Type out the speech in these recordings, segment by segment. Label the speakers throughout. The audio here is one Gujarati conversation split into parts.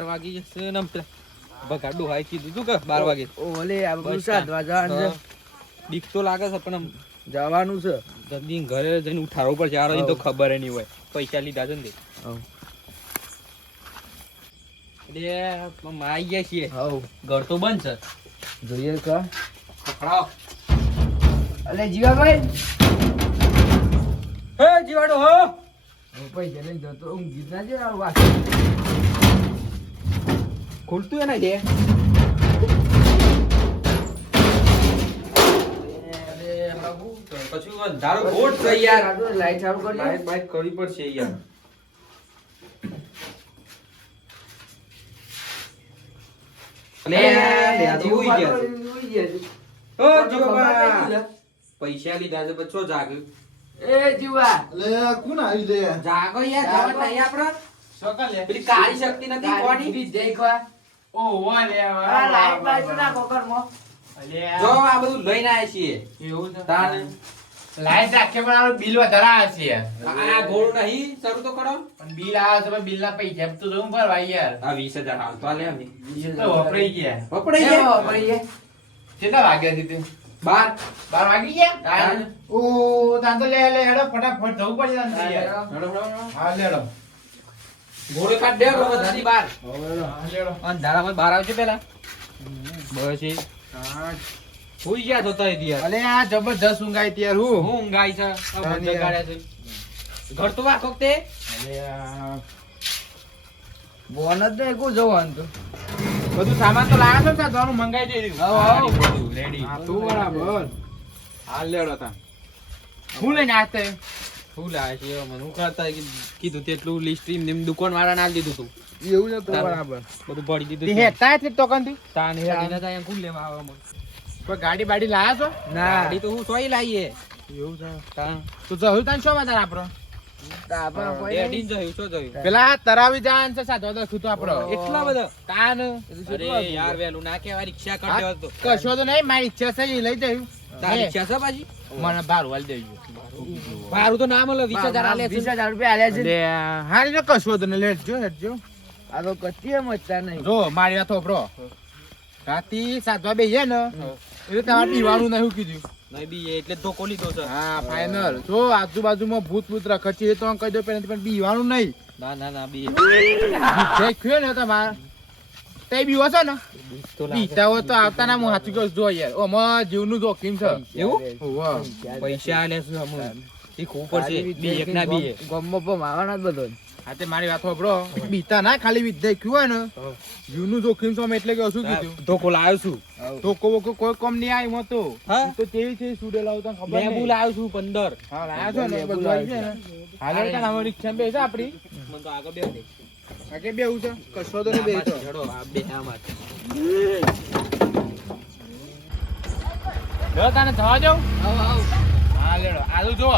Speaker 1: બાર વાગી જશે ને બગાડું હાય કીધું તું કે બાર વાગે.
Speaker 2: ઓલે આ બધું
Speaker 1: બસ
Speaker 2: સાધવા છે.
Speaker 1: બીક તો લાગે છે પણ
Speaker 2: જવાનું છે.
Speaker 1: જલ્દી ઘરે જઈને ઉઠારો પર ચાર તો ખબર નહીં હોય. પૈસા લીધા છે ને તે. એટલે અમે ગયા છીએ.
Speaker 2: હવ
Speaker 1: ઘર તો બંધ છે.
Speaker 2: જોઈએ કા.
Speaker 1: પકડાવો
Speaker 2: અલે જીવાભાઈ.
Speaker 1: હે જીવાડો હો.
Speaker 2: પૈસા લઈને જતો ઊંઘી ના છે વાત.
Speaker 1: ખુલતું એના છે કશું અંધારો ગોટ છે યાર
Speaker 2: લાઈટ ચાલુ કરી
Speaker 1: લાઈટ બાઈટ કરવી પડશે યાર લે લે આ તો ઉઈ ગયા છે. ઓ જીવાબા પૈસા લીધા છે પછી જાગ્યું?
Speaker 2: એ જીવા.
Speaker 3: લે કોણ આવી લે?
Speaker 1: જાગો યાર જવા નહીં આપડે
Speaker 3: સકાલે.
Speaker 1: પેલી કાળી શક્તિ નથી કોની?
Speaker 3: જય વા લે
Speaker 2: આ લાઈટ બાજુ ના કોકરમાં
Speaker 1: જો આ બધું લઈને આયા છીએ.
Speaker 3: એવું છે? લાઈટ રાખે પણ આપણે બિલ વધારે છે.
Speaker 1: આ ગોળ નહીં? શરૂ તો કરો.
Speaker 3: પણ બિલ આવે છે બિલ ના પૈસા તો જવું ભરવા યાર.
Speaker 1: આ વીસ હજાર હાલતો આલે અમે.
Speaker 3: તો વપરાઈ ગયા.
Speaker 1: વપરાઈ ગયા?
Speaker 3: કેટલા વાગ્યા છે તે?
Speaker 1: બાર.
Speaker 3: બાર વાગી ગયા. ઓ તાન તો લે લે હેડો ફટાફટ જવું પડશે તાન તો યાર.
Speaker 1: હેડો, હેડો, હેડો.
Speaker 3: હા લેડો
Speaker 1: ગોળો કાઢ દે બરોબર બાર. અંધારામાં બહાર આવજો પેલા? બસ હુઈ ગયા તો તઈ દિયા
Speaker 3: અલે આ જબરજસ્ત ઊંઘાઈ ત્યાર હું.
Speaker 1: હું ઊંઘાઈ છે? આ
Speaker 3: તાને
Speaker 1: બધા
Speaker 3: યાર.
Speaker 1: ગાડ્યા છે. ઘર તો વાકો તે?
Speaker 2: બોન જ નહીં કોઈ જવાનું તો?
Speaker 3: બધું સામાન તો લાયા છે ને ઘરનું મંગાઈ.
Speaker 1: બધું રેડી
Speaker 3: તું બરાબર. હાલ લેડો તા. હું લઈને આતે
Speaker 1: શું લાવે છે મને હું કરતા કીધું તેટલું લિસ્ટ એમ દુકાન વાળાને આલી દીધું તું.
Speaker 2: એવું છે બરાબર.
Speaker 1: બધું ભરી દીધું છે.
Speaker 3: હેતા છે ટોકનથી
Speaker 1: તાન હેડીને તો અહીંયા કોણ લેવા આવે મને?
Speaker 3: કોઈ ગાડી બાડી લાયા છો?
Speaker 2: ના.
Speaker 1: ગાડી તો હું સોય લાવીએ
Speaker 3: એવું છે.
Speaker 1: તાન.
Speaker 3: તો તાન શું વધારે આપણો?
Speaker 2: આપણે
Speaker 3: પેલા તરાવી જાન છે સાચો તો છું તો
Speaker 1: એટલા બધા?
Speaker 3: તાન.
Speaker 1: અરે યાર વેલું ના કહેવાય રિક્ષા કરી દેવા તો.
Speaker 3: કશો તો નહીં મારી ઈચ્છા છે એ લઈ જયું
Speaker 1: તારી છે પાછી?
Speaker 3: મને દેજો.
Speaker 1: તો ના મળે વીસ હજાર આલે
Speaker 2: વીસ હજાર રૂપિયા આલ્યા છે.
Speaker 3: હારી ને કશો તો લેજો હેડજો
Speaker 2: આ તો કચ્છી મચતા નહીં.
Speaker 3: જો મારી વાત થોપરો રાતી સાતવા બેહીએ ને એટલે તમારે પીવાનું નહીં કીધું.
Speaker 1: નહીં બી એટલે ધોકો લીધો છે.
Speaker 3: હા ફાઈનલ જો આજુબાજુમાં ભૂત ભૂત ખચી તો કહી દો પહેલાથી પણ બીવાનું નહીં.
Speaker 1: ના ના ના બી
Speaker 3: ને તમારે તે બીવો છો ને?
Speaker 1: તો
Speaker 3: બીતા હોય તો આવતા ના હું સાચું કહું જો યાર. ઓમાં જીવનું જોખીમ છે.
Speaker 1: એવું?
Speaker 3: હોવે.
Speaker 1: પૈસા આલે છે અમુક શીખવું પડશે. બી એક ના બી એક.
Speaker 2: ગમમાં પણ જ બધો
Speaker 3: હા તે મારી વાત હોભળો બીતા ના ખાલી વિદ્યા ખુયો હોય ને જીવનું જોખમ છે અમે એટલે કે શું કીધું.
Speaker 1: ધોકો લાવ્યો છું.
Speaker 3: ધોકો કો કોઈ કોમ નહીં આવ્યો તો.
Speaker 1: હા?
Speaker 3: તો કેવી છે સુડેલા હતા ખબર નહીં.
Speaker 1: લાવ્યો છું પંદર.
Speaker 3: હા લાવ્યો છો ને બધું આવી છે ને. હાલો રિક્ષા બેસે આપડી.
Speaker 1: મને તો આગળ બે
Speaker 3: આગે બેવું છે. કશો તો નહીં બેસો
Speaker 1: આમાંથી હેડો, આ બે આમાંથી.
Speaker 3: લો તાને થવા જાવ હા લેડો. આલુ જો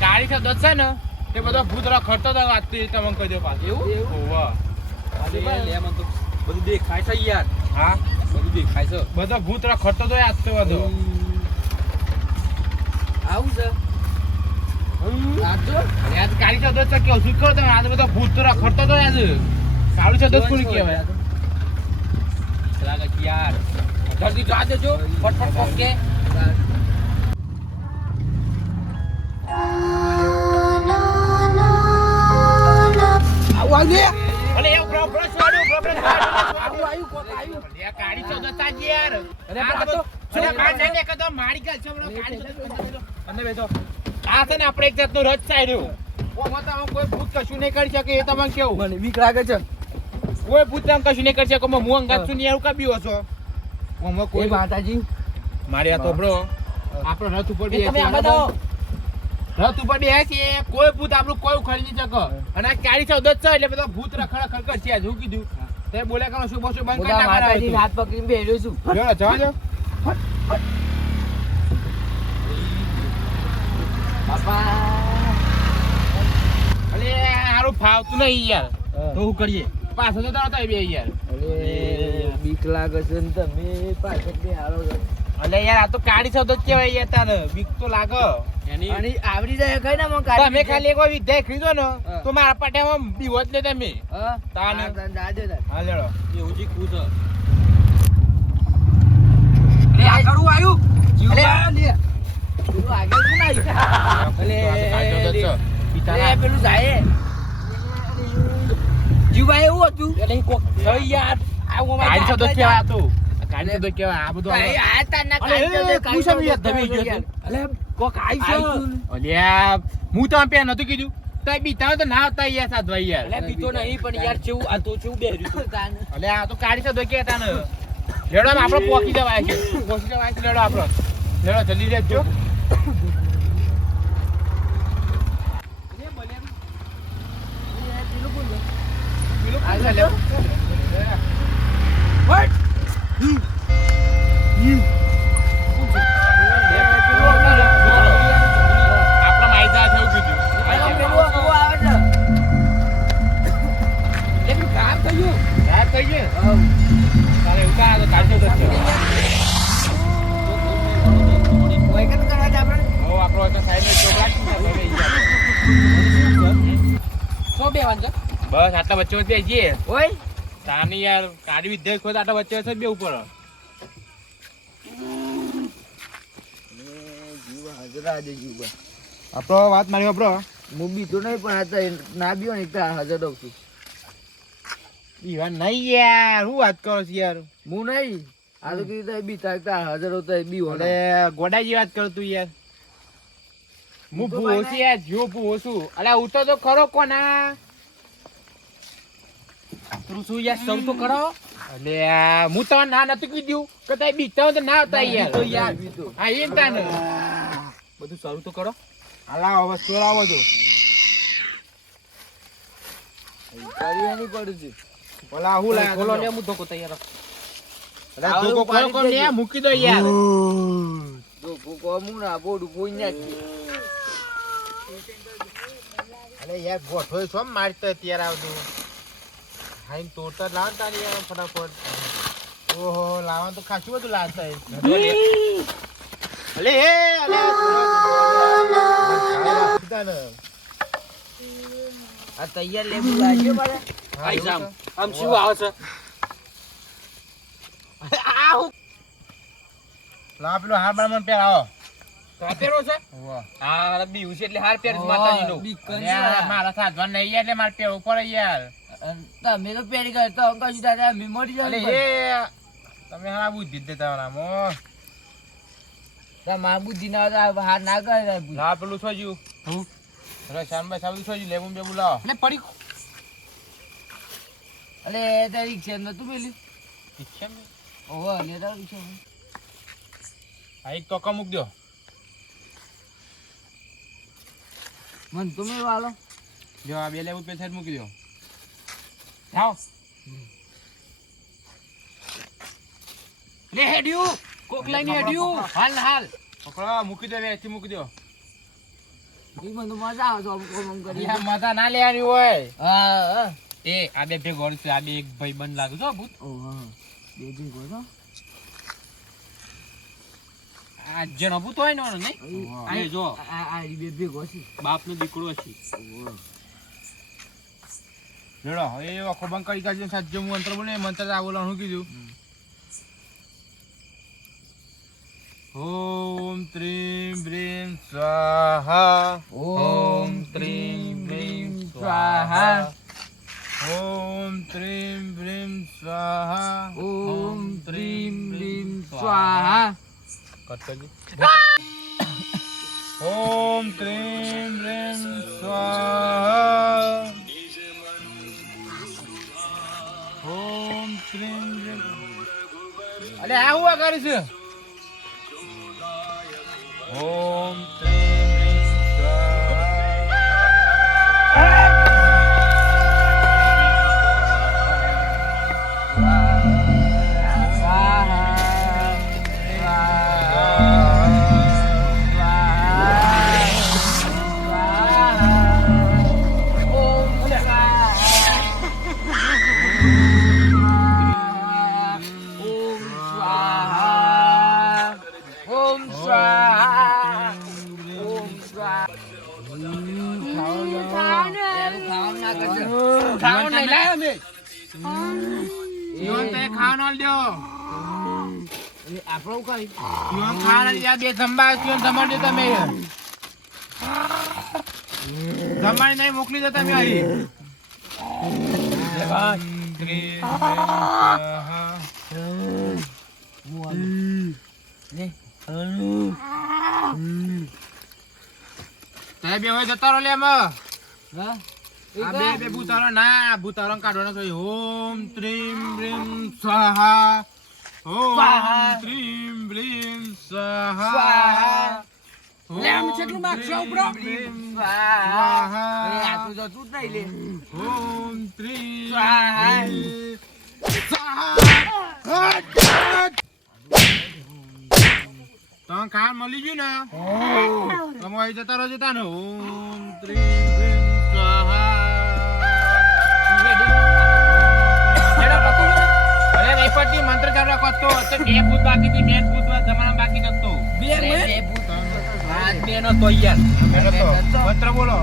Speaker 3: કાળી છે દસ છે ને તે બધો ભૂત ખરતો તો વાત તમને કહી દો પાછું.
Speaker 1: એવું?
Speaker 3: એવું
Speaker 1: લે, લે, મને તો બધું દેખાય છે યાર.
Speaker 3: હા?
Speaker 1: બધું દેખાય છે.
Speaker 3: બધો ભૂત ખરતો તો આજ તો બધો
Speaker 1: આવું છે.
Speaker 3: આજ ગાડી છે દસ છે કે ઓછું કરો તમે? આજ બધો ભૂત તો રખડતો હતો આજ કાળું છે દસ કોણ કહેવાય.
Speaker 1: લાગે યાર. જલ્દી જા. દેજો ફટફટ આવું આવજે
Speaker 3: એવું છોડ્યું આવું કોક આયું લે ગાડી છે આજ યાર.
Speaker 1: અરે
Speaker 3: આ
Speaker 1: તો
Speaker 3: અરે બા ને કદો મારી ગલ છે બરો ગાડી અને બેઠો આ છે ને આપણે એક જાતનું રજ ચાલ્યું ઓમાં તો કોઈ ભૂત કશું નહીં કરી શકે એ તમને કેવું?
Speaker 2: મને બીક લાગે છે.
Speaker 3: કોઈ ભૂત આમ કશું નહીં કરી શકે ઓમાં હું અંગાત છું ને એવું કાપ્યો છો? ઓમાં કોઈ
Speaker 2: માતાજી.
Speaker 3: મારી આ તો બ્રો આપણો રથ ઉપર
Speaker 1: તમે આમાં.
Speaker 3: રથ ઉપર બેસી કોઈ ભૂત આપણું કોઈ ઉખાડી નહીં શકે. અને આ ચૌદ જ છે એટલે બધા ભૂત રખડ રખડ કરશે આજ હું કીધું. તે બોલે કરો શું બસો બંધ કરી
Speaker 2: હાથ પકડીને છું.
Speaker 3: જવા
Speaker 2: બાપા
Speaker 3: હારું ફાવતું નહીં યાર
Speaker 1: તો શું કરીએ
Speaker 3: પાછો તો તારો બે યાર
Speaker 2: અરે બીક લાગે છે ને તમે પાછળ બે હારો
Speaker 3: અલે યાર આ તો કાળી શબ્દ જ કહેવાય યાર તારે બીક તો લાગે
Speaker 2: એની
Speaker 4: આવડી જાય કઈ ના મને
Speaker 3: તમે ખાલી એક વિદ્યા ખરીદો ને તો મારા પાટામાં બીવો જ ને તમે તાને.
Speaker 4: હા, તાને.
Speaker 3: હા લેડો
Speaker 2: એવું જી ખુશ હ.
Speaker 1: આ
Speaker 4: લે. કોણ આવ્યું? અલે, પેલું હતું
Speaker 3: જ તો
Speaker 4: કાઢી કાઢી
Speaker 3: પેન નતું કીધું તો બીતા તો ના આવતા યાર સાધવા યાર
Speaker 2: અલે પીતો નહીં પણ યાર ચેવું આ તો ચેવું બેર્યું.
Speaker 4: તાને.
Speaker 3: અલે આ તો કાળી સાધો કહેતા તાન લેડો આપણો પોકી દેવાય છે પોકી દેવાય છે લેડો આપણો લેડો જલ્દી લેજો પેલું
Speaker 4: આ
Speaker 3: પૂછે
Speaker 4: લે.
Speaker 3: આટલા વચ્ચે વચ્ચે જઈએ
Speaker 4: ઓય.
Speaker 3: તાની યાર કાઢી વિદ્યા ખોદ આટલા વચ્ચે વચ્ચે બે ઉપર. આપણો વાત મારી આપણો
Speaker 4: હું બીતો નહીં પણ આ ના બીઓ ને એક તો હાજર દઉં છું.
Speaker 3: બીવા નહીં યાર હું વાત કરો છો યાર?
Speaker 4: હું નહીં. આ તો કીધું બી બીતા એક હાજર હોતો બી બીવો
Speaker 3: ગોડાજી વાત કરું તું યાર. હું
Speaker 4: ભૂ
Speaker 3: છું યાર જો ભૂ છું. અરે ઉતરો તો ખરો કોના?
Speaker 2: તું છું યાર સૌ તો કરો.
Speaker 3: અલે હું તો ના નતું કીધું. કે તઈ બીતા હોય તો ના આવતા યાર.
Speaker 2: તો યાર
Speaker 3: હા એ તાને.
Speaker 2: બધું સારું તો કરો.
Speaker 3: હાલા હવે સોરાવો જો.
Speaker 4: કરી એની પડું છું
Speaker 3: ઓલા હું લાય
Speaker 2: ખોલો ને હું ધોકો તૈયાર
Speaker 3: અરે ધોકો ખોલો ખોલો ને મૂકી દો યાર.
Speaker 4: તો ભૂકો ના બોડું બોઈ નાખી
Speaker 3: અરે યાર ગોઠો છો મારતો અત્યારે આવતું. હાઈન તોડતા ને યાર ફટાફટ. ઓહો લાવવાનું તો ખાસું બધું લાવતા અલે હે અલે.
Speaker 4: આ તૈયાર લેબુ લાગ્યો મારે.
Speaker 2: આઈ જામ. આમ શું આવે છે? આ હું.
Speaker 3: લાવ પેલો હાર બાર મને પહેરાવો.
Speaker 2: કાપેરો છે?
Speaker 3: હા
Speaker 2: આ છે એટલે હાર
Speaker 3: અરે મારા સાધવાન નહીં યાર એટલે મારે પહેરવું પડે યાર.
Speaker 4: તમે તો પેરી ગયો તો અંકલ સીધા ત્યાં મેમોરી
Speaker 3: અલે
Speaker 4: જાવ
Speaker 3: તમે હા બુદ્ધિ દેતા વાળા મો.
Speaker 4: તમારા બુદ્ધિ ના તો હાથ ના કરે.
Speaker 3: લાવ પેલું સોજ્યું
Speaker 2: હું?
Speaker 3: અરે શાનભાઈ સાબુ છોજ્યું લેવું બેબુ લાવો.
Speaker 2: એટલે પડી.
Speaker 4: અલે તે રિક્ષા નતું પેલી.
Speaker 3: છે ને?
Speaker 4: ઓહો લેતા રિક્ષા
Speaker 3: આ એક ટોકા મૂક દો
Speaker 4: મન તમે વાલો
Speaker 3: જો આ બે લેવું સાઈડ મૂકી દો
Speaker 2: જાઓ. લે હેડ્યું. કોક લઈને હેડ્યું. હાલ ને હાલ.
Speaker 3: પકડો મૂકી દો વેચી મૂકી દો.
Speaker 4: મજા આવે
Speaker 3: મજા ના લેવાની હોય.
Speaker 4: હા હા.
Speaker 2: એ આ બે ભેગો છે આ બે એક ભાઈ બંધ લાગુ છો ભૂત.
Speaker 4: ઓ હા. બે કહો છો
Speaker 2: આ જેનો ભૂત હોય ને ઓનો નહીં?
Speaker 4: આ
Speaker 2: જો.
Speaker 4: આ આ બે ભેગો છે.
Speaker 2: બાપ નો દીકરો છે.
Speaker 4: ઓહો.
Speaker 3: એ આખો બંધ કરી કાઢજો સાત મંત્ર બોલે મંત્ર આ બોલવાનું કીધું? ઓમ ત્રીમ બ્રીમ સ્વાહા
Speaker 4: ઓમ ત્રીમ બ્રીમ સ્વાહા
Speaker 3: ઓમ ત્રીમ બ્રીમ સ્વાહા
Speaker 4: ઓમ ત્રીમ બ્રીમ સ્વાહા.
Speaker 3: ઓમ ત્રીમ બ્રીમ સ્વાહા. અલે આ હું કરી છે ઓમ દ્યો.
Speaker 4: એ આપણો કઈ
Speaker 3: ઈવન ખાવાના બે ઈવન જમાડ દ્યો તમે. જમાડી નહીં મોકલી દો તમે અહીં. તમે બે હવે જતા રહો લે એમાં.
Speaker 4: હા
Speaker 3: આ બે બે ભૂતારો ના ભૂતારો કાઢવાનો છે ઓમ ત્રીમ બ્રીમ સ્વાહા ઓમ. ત્રીમ બ્રીમ
Speaker 4: સ્વાહા.
Speaker 3: સ્વાહા
Speaker 4: લે, આમ કેટલું માગશો, ઉપરો? સ્વાહા. આ તો જતું જ નહીં લે
Speaker 3: ઓમ ત્રીમ
Speaker 4: સ્વાહા.
Speaker 3: સ્વાહા. મળી ગયું ને તમે જતા રહો જતા ને ઓમ ત્રીમ અરે નહીં પડતી મંત્ર ચાલુ રાખો તો અત્યારે બે ભૂત બાકી હતી મેન ભૂત તમારા બાકી નતો
Speaker 4: બે
Speaker 2: બે
Speaker 4: બે
Speaker 2: બે ભૂત. આ બે નો તો યાર
Speaker 3: મેનો તો મંત્ર બોલો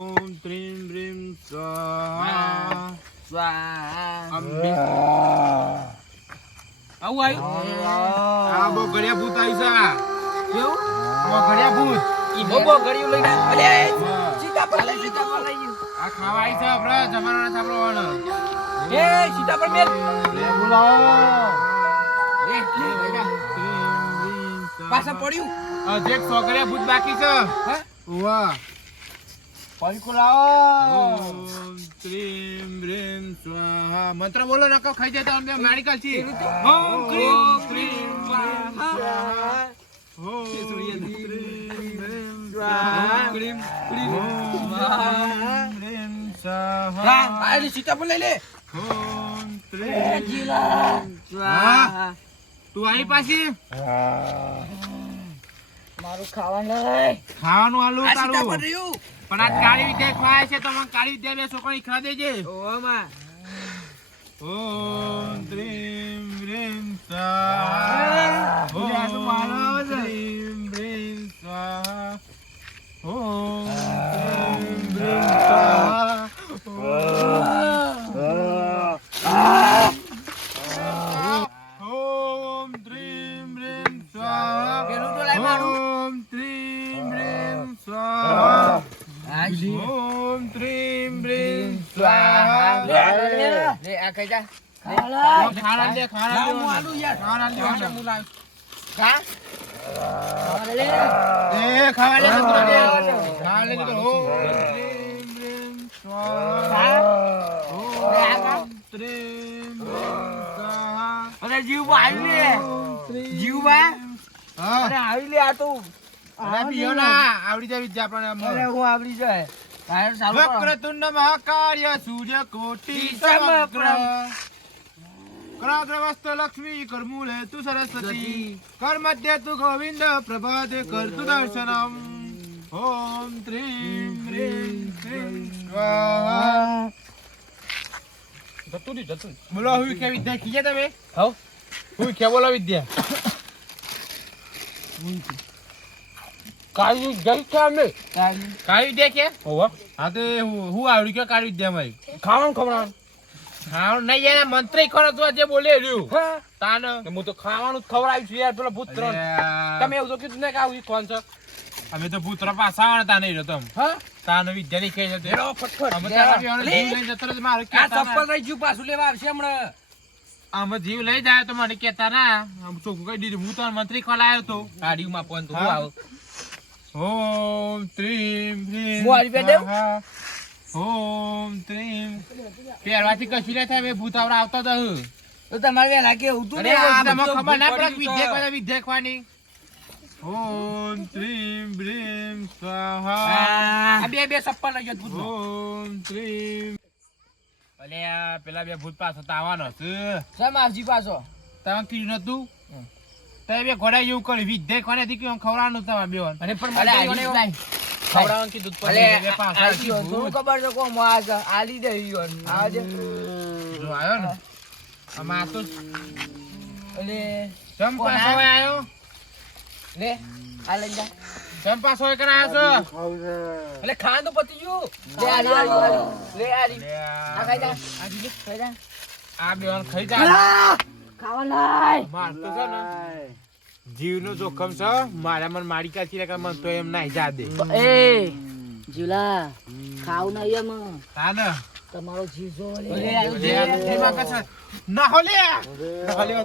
Speaker 3: ઓમ ત્રીમ બ્રીમ સ્વાહા
Speaker 4: સ્વાહા
Speaker 3: અંબે
Speaker 2: આવું આવ્યું
Speaker 3: આ બહુ ઘડિયા ભૂત આવી છે આ.
Speaker 4: કેવું
Speaker 3: બહુ ઘડિયા ભૂત
Speaker 2: ઈ બોબો ગળ્યું લઈને.
Speaker 4: અલે સીતાફળ લઈ સીતાફળ લઈ ગયું.
Speaker 3: આ ખાવા આવી છે આપણે જમાના સાંભળવાનો
Speaker 2: એ સીતાફળ મેલ.
Speaker 4: પાછા પડ્યું.
Speaker 3: હજી એક સોગરે ભૂત બાકી છે.
Speaker 4: હે?
Speaker 3: વાહ બ્રીમ સ્વાહા. મંત્ર બોલો નકો ખાઈ જાય તો અમને કાઢી
Speaker 4: ઓમ ક્રીમ સ્વાહા.
Speaker 3: ક્રીમ
Speaker 4: સીતાફળ લઈ મારું ખાવાનું
Speaker 3: પણ કાળી વિદ્યા ખવાય છે તો કાળી વિદ્યા બે છોકરા ખરા દેજે ઓ માં ઓમ ત્રીમ સ્વાહા બ્રીમ
Speaker 4: લે
Speaker 3: સ્વાહા
Speaker 4: લે
Speaker 3: ખાણા દે ખાણા. ખાણા
Speaker 4: લે
Speaker 3: ખાવા
Speaker 4: ખાવા
Speaker 3: તો
Speaker 4: અરે જીવબા આવી લે. જીવબા? અરે આવી લે આ તો.
Speaker 3: ના આવડી જાય
Speaker 4: અરે હું આવડી જાય. તારે ચાલુ
Speaker 3: મહાકાર્ય સૂર્ય કોટી સમગ્ર. કરાગ્રવસ્ત લક્ષ્મી કર્મૂલે તું સરસ્વતી. કર મધ્ય તુ ગોવિંદ પ્રભાતે કર તુ દર્શનમ. ઓમ ત્રીમ રીમ શ્રીમ સ્વાહા.
Speaker 2: જતું જતું.
Speaker 3: બોલો હું કે વિદ્યા કીજે તમે?
Speaker 2: હઉ.
Speaker 3: હું કે બોલો વિદ્યા.
Speaker 2: કાળું જઈ છે અમે.
Speaker 3: કાળી. વિદ્યા કે
Speaker 2: હોવા.
Speaker 3: હા તો હું હું આવડી કે કાળી વિદ્યા માં
Speaker 2: ખાવાનું ખવડાવવાનું.
Speaker 3: હા નહીં યાર મંત્રી ખરો તો આજે બોલે રહ્યું. તાન?
Speaker 2: હું તો ખાવાનું ખવડાવ્યું છું યાર પેલો પુત્ર તમે એવું તો કીધું ને કે આવું કોણ છે?
Speaker 3: અમે તો પુત્ર પાછા આવવાના તા નહીં રહ્યો તમ
Speaker 2: હા?
Speaker 3: તાન વિદ્યા ની કહે
Speaker 2: એનો ફટફટ.
Speaker 3: અમે લઈને જતો મારે કે
Speaker 4: ચપ્પલ રહી ગયું પાછું લેવા આવશે હમણાં.
Speaker 3: આમ જીવ લઈ જાય તો મને કેતા ના. આમ ચોખ્ખું કહી દીધું હું તો મંત્રી ખોલાયો તો.
Speaker 2: ગાડીમાં પણ તો. આવું.
Speaker 3: ઓમ ત્રીમ
Speaker 4: હું હારી પેટે?
Speaker 3: ઓમ ત્રીમ. પહેરવાથી કશું ના થાય ભૂતાવરા આવતો તો.
Speaker 4: તો તમારે વેલા કેવું તું ને
Speaker 3: તમને ખબર ના
Speaker 4: પડે
Speaker 3: વિદ્યા કોઈ વિદ્યા ખવાની ઓમ ત્રીમ બ્રીમ સ્વાહા.
Speaker 2: આ બે બે સપ્પલ લઈ ભૂતનો.
Speaker 3: ઓમ ત્રીમ. અલે આ પેલા બે ભૂત પાછો તો આવવાનો છે.
Speaker 4: આવજી પાછો?
Speaker 3: તમે કીધું નતું તમે બે ઘોડા જેવું કર્યું. વિદ્યા કોને હતી કે ખવડાવવાનું તમારે બે
Speaker 2: અને પણ
Speaker 4: આજી.
Speaker 2: ખવડાવવાનું કીધું
Speaker 3: આજી ભૂત.
Speaker 4: ખબર છે કોમ આ આલી દે ઈયો. આવજે.
Speaker 3: જો આવ્યો ને આમાં તો
Speaker 4: અલે
Speaker 3: જમ
Speaker 4: કોણ
Speaker 3: પાછો
Speaker 4: લે આ લઈ જા
Speaker 3: કેમ પાછો એ છો
Speaker 2: એટલે ખાવાનું તો પતી ગયું
Speaker 4: લે આ રી, આ રી, આ રી. લે આ આ
Speaker 3: આ
Speaker 4: ખાઈ જા. આ ખાઈ જા.
Speaker 3: આ બેવાન ખાઈ જા
Speaker 4: ખાવા નાય.
Speaker 3: માર તો છે ને જીવનું જોખમ છે મારા મન મારી કાચી રાખે મન તો એમ નાઈ જા દે
Speaker 4: એ જીવલા ખાવ નહીં એમ
Speaker 3: હા ને
Speaker 4: તમારો જીવ જો લે.
Speaker 3: જીવમાં કશે ના હોલે ના હો લે અલે